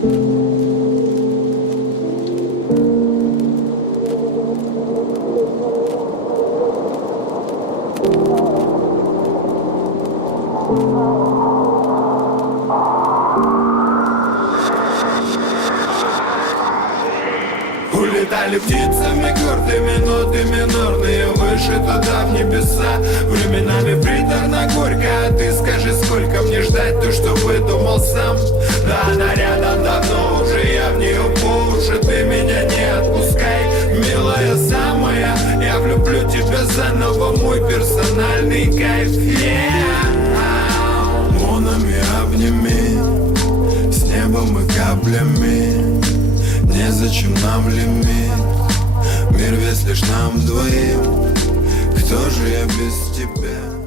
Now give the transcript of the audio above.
Улетали птицами гордые минуты минорные, выше туда в небеса. Временами приторно-горько, а ты скажи, сколько мне ждать то, что выдумал сам. Да, она рядом давно уже, я в нее по уши, ты меня не отпускай, милая самая. Я влюблю тебя заново, мой персональный кайф. Монами обними, с небом и каплями. Незачем нам лимит, мир весь лишь нам двоим. Кто же я без тебя?